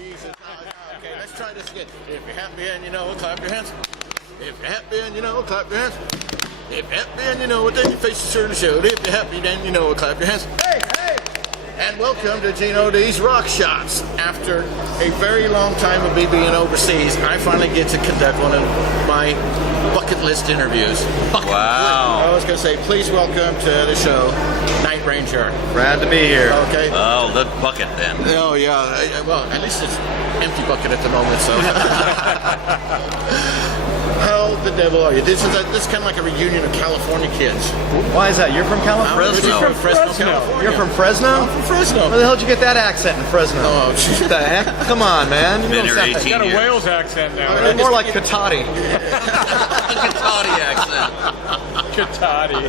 Jesus. Okay, let's try this again. If you're happy and you know it, clap your hands. If you're happy and you know it, clap your hands. If you're happy and you know it, then your face is sure to show it. If you're happy, then you know it, clap your hands. Hey, hey! And welcome to Geno D's Rock Shots. After a very long time of me being overseas, I finally get to conduct one of my bucket list interviews. Wow. I was going to say, please welcome to the show, Night Ranger. Glad to be here. Okay. Oh, the bucket then. Oh, yeah. Well, at least it's empty bucket at the moment, so. How the devil are you? This is kind of like a reunion of California kids. Why is that? You're from California? Fresno. You're from Fresno, California. You're from Fresno? I'm from Fresno. Where the hell did you get that accent in Fresno? Oh, What the heck? Come on, man. You Been don't here sound 18 Got a years. Wales accent now. You're more like Katati. Katati accent. Katati.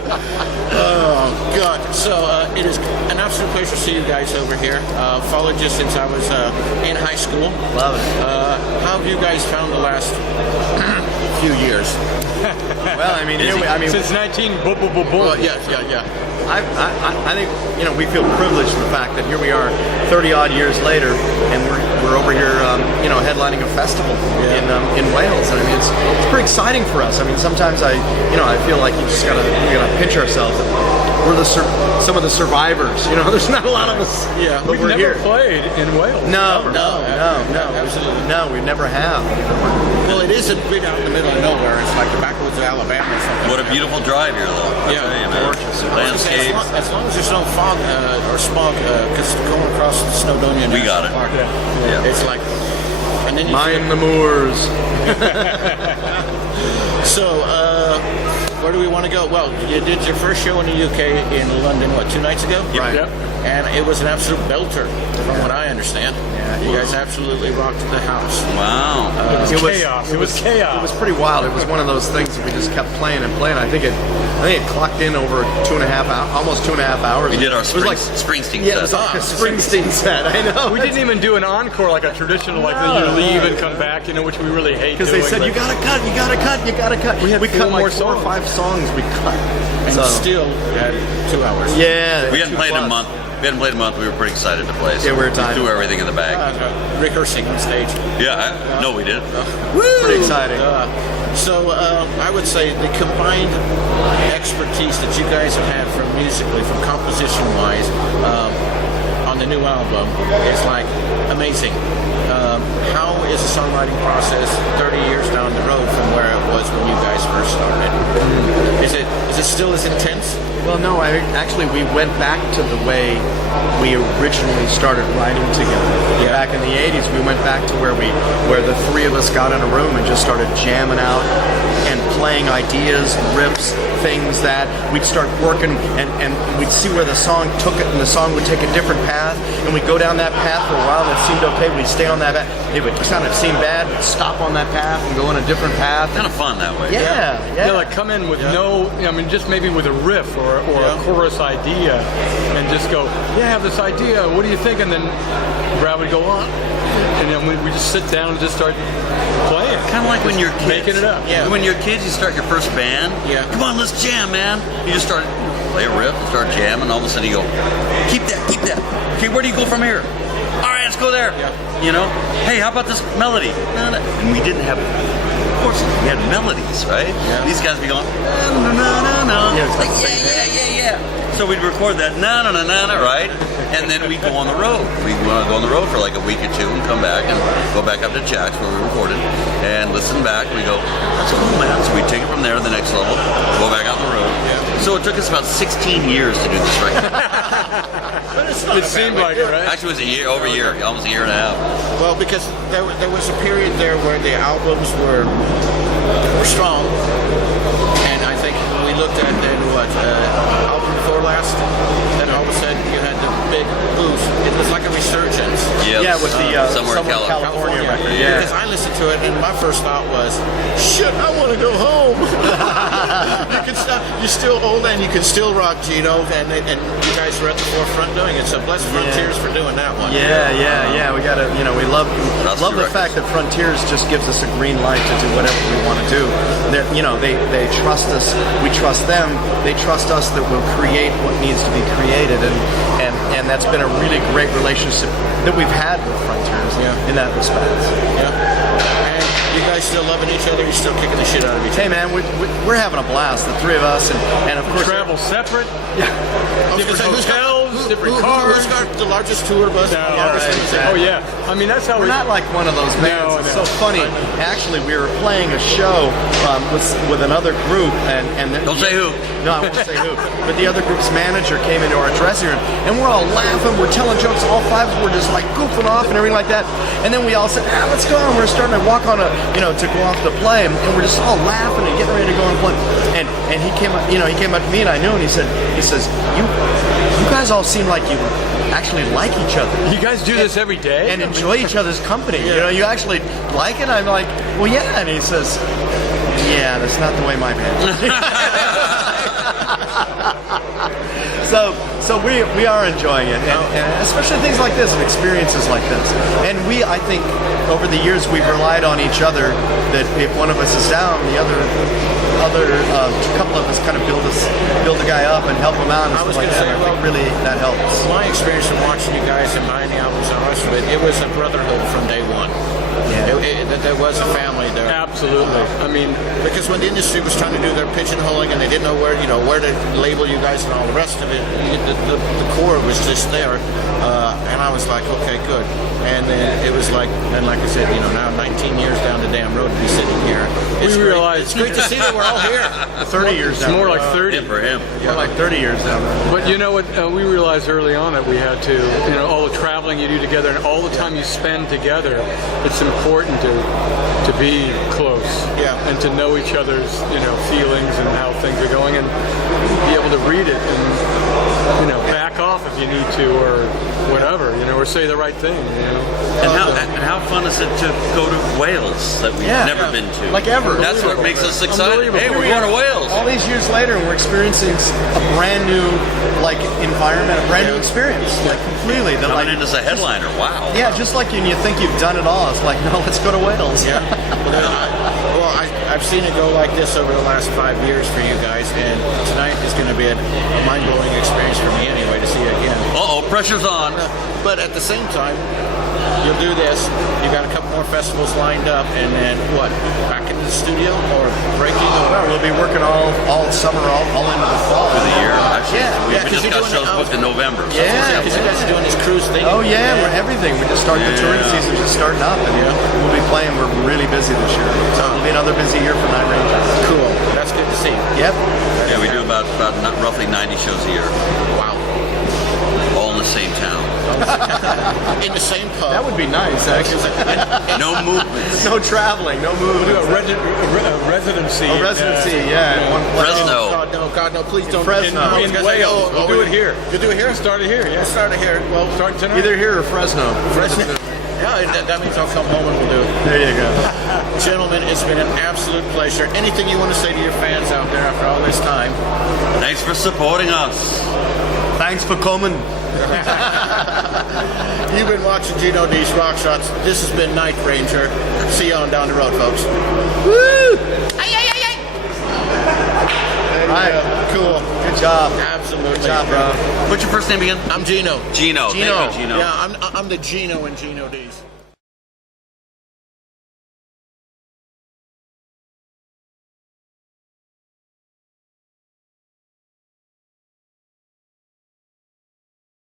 Oh, God. So, it is an absolute pleasure to see you guys over here. Followed you since I was in high school. Love it. How have you guys found the last few years? Well, I mean, Since 19 boom. Well, yeah. I think, we feel privileged in the fact that here we are 30 odd years later and we're over here, headlining a festival in Wales. And I mean, it's pretty exciting for us. I mean, sometimes I feel like we gotta pinch ourselves. We're some of the survivors. There's not a lot of us. Yeah. But We've we're never here. played in Wales. No, Absolutely. No, we never have. Well, it is a bit out in the middle of nowhere. It's like the backwoods of Alabama or something. What a beautiful drive here, though. I'll Yeah, tell you, man. gorgeous. Landscapes. As long as there's no fog or smog, because going across the Snowdonia We got it. Park, Yeah. it's like, and then you Mind the moors. So, where do we want to go? Well, you did your first show in the UK in London, 2 nights ago? Right. Yep. And it was an absolute belter, from what I understand. Yeah, You guys absolutely rocked the house. Wow. It was chaos. It was chaos. It was pretty wild. It was one of those things that we just kept playing and playing. I think it clocked in over 2.5 hours, almost 2.5 hours. We did our It was like Springsteen yeah, it was set. like a Springsteen set. I know. We didn't even do an encore like a traditional, like No. you leave and come back, which we really hate Because they doing, said but- you gotta cut, you gotta cut, you gotta cut. We had cut four like more 4 or songs. 5 songs. We cut. And So, still had 2 hours. yeah, We hadn't 2 played in a plus. month. We hadn't played in a month. We were pretty excited to play. So Yeah, we were tired. threw everything in the bag. Rehearsing on stage. Yeah. No, we did. Pretty exciting. So I would say the combined expertise that you guys have had from musically, from composition-wise, on the new album is like amazing. How is the songwriting process 30 years down the road from where it was when you guys first started? Is it still as intense? Well, no, we went back to the way we originally started writing together. Yeah. Back in the 80s, we went back to where the 3 of us got in a room and just started jamming out and playing ideas, riffs, things that we'd start working and we'd see where the song took it, and the song would take a different path, and we'd go down that path for a while and it seemed okay, we'd stay on that path. It would kind of seem bad, we'd stop on that path and go on a different path. Kind of fun that way. Yeah. Yeah, like come in with just maybe with a riff or a chorus idea, and just go, yeah, I have this idea. What do you think? And then Brad would go on, and then we just sit down and just start playing. Kind of like when you're kids. Making it up. Yeah. When you're kids, you start your first band. Yeah. Come on, let's jam, man. You just start play a riff, start jamming, and all of a sudden you go, keep that. Okay, where do you go from here? All right, let's go there. Yeah. Hey, how about this melody? And we didn't have, of course, we had melodies, right? Yeah. These guys be going, no. Yeah, it's like Yeah. So we'd record that, na, right? And then we'd go on the road. We'd go on the road for like a week or 2 and come back and go back up to Jack's where we recorded and listen back. We go, that's cool, man. So we'd take it from there to the next level, go back out on the road. Yeah. So it took us about 16 years to do this record. But it's not It a bad seemed way like to it, do right? Actually, it was over a year, almost a year and a half. Well, because there was a period there where the albums were strong, and I think we looked at then album before last, then all of a sudden you had the big boost. It was like a resurgence. Yeah, with the Somewhere in California record. Yeah. Because I listened to it and my first thought was, shit, I want to go home. You're still old and you can still rock, Geno, and you guys were at the forefront doing it. So bless Frontiers for doing that one. Yeah. We gotta, we love That's the correct. fact that Frontiers just gives us a green light to do whatever we want to do. They trust us, we trust them. They trust us that we'll create what needs to be created, and and that's been a really great relationship that we've had with Frontiers in that respect. Yeah. And you guys still loving each other? You're still kicking the shit out of each other? Hey man, we're having a blast, the three of us, and of course Travel separate. Different hotels, different cars. Who's got the largest tour bus? Oh yeah, I mean that's how we're not like one of those bands. It's so funny. Actually, we were playing a show with another group, and don't say who. No, I won't say who. But the other group's manager came into our dressing room, and we're all laughing. We're telling jokes. All five of us were just like goofing off and everything like that. And then we all said, let's go. And we're starting to walk on to go off to play, and we're just all laughing and getting ready to go and play. And he came up, he came up to me, and I knew, and he says, you guys all seem like you actually like each other. You guys do this every day and enjoy each other's company. You actually like it. I'm like, well, yeah. And he says, yeah, that's not the way my band. So we are enjoying it, and especially things like this and experiences like this. And I think, over the years we've relied on each other. That if one of us is down, the other couple of us kind of build a guy up and help him out. And I was going to say, I think really that helps. My experience from watching you guys and buying the albums and the rest of it, it was a brotherhood from day one. Yeah. There was a family there. Absolutely. I mean, because when the industry was trying to do their pigeonholing and they didn't know where to label you guys and all the rest of it, the core was just there, and I was like, okay, good. And then it was like, and like I said, now 19 years down the damn road to be sitting here. It's realized it's great to see that we're all here. 30 years down. It's more like 30 for him. More like 30 years down. But you know what? We realized early on that we had to, all the traveling you do together and all the time you spend together. It's important to be close and to know each other's feelings and how things are going, and be able to read it and back off if you need to, or whatever, or say the right thing. And how fun is it to go to Wales that we've never been to? Like ever. That's what makes us excited. Hey, we're going to Wales. All these years later, and we're experiencing a brand new environment, a brand new experience, completely. Coming in as a headliner, wow. Yeah, just like when you think you've done it all, it's like, no, let's go to Wales. Yeah. Well, I've seen it go like this over the last 5 years for you guys, and tonight is going to be a mind-blowing experience for me anyway to see it again. Uh-oh, pressure's on. But at the same time, you'll do this, you got a couple more festivals lined up, and then what? Back into the studio or breaking? Well, we'll be working all summer, all into the fall. For the year. Actually, we because just got shows booked in November. So because you guys are doing this cruise thing. Oh yeah, we're everything. We just started the touring season, just starting up, and we'll be playing. We're really busy this year, so it'll be another busy year for Night Rangers. Cool. That's good to see. Yep. Yeah, we do about roughly 90 shows a year. Wow. All in the same town. In the same pub. That would be nice, actually. No movements. No traveling, no movement. A residency. A residency, one place. Fresno. God, no, please don't. Fresno. In Wales. We'll do it here. You do it here? Start it here, yeah. Start it here. Well, Start tonight. Either here or Fresno. Fresno. Yeah, that means I'll come home and we'll do it. There you go. Gentlemen, it's been an absolute pleasure. Anything you want to say to your fans out there after all this time? Thanks for supporting us. Thanks for coming. You've been watching Geno D's Rock Shots. This has been Night Ranger. See you on down the road, folks. Woo! All right, cool. Good job. Absolutely. Good job, bro. What's your first name again? I'm Geno. Geno. Geno. Thank you, Geno. Yeah, I'm the Geno in Geno D's.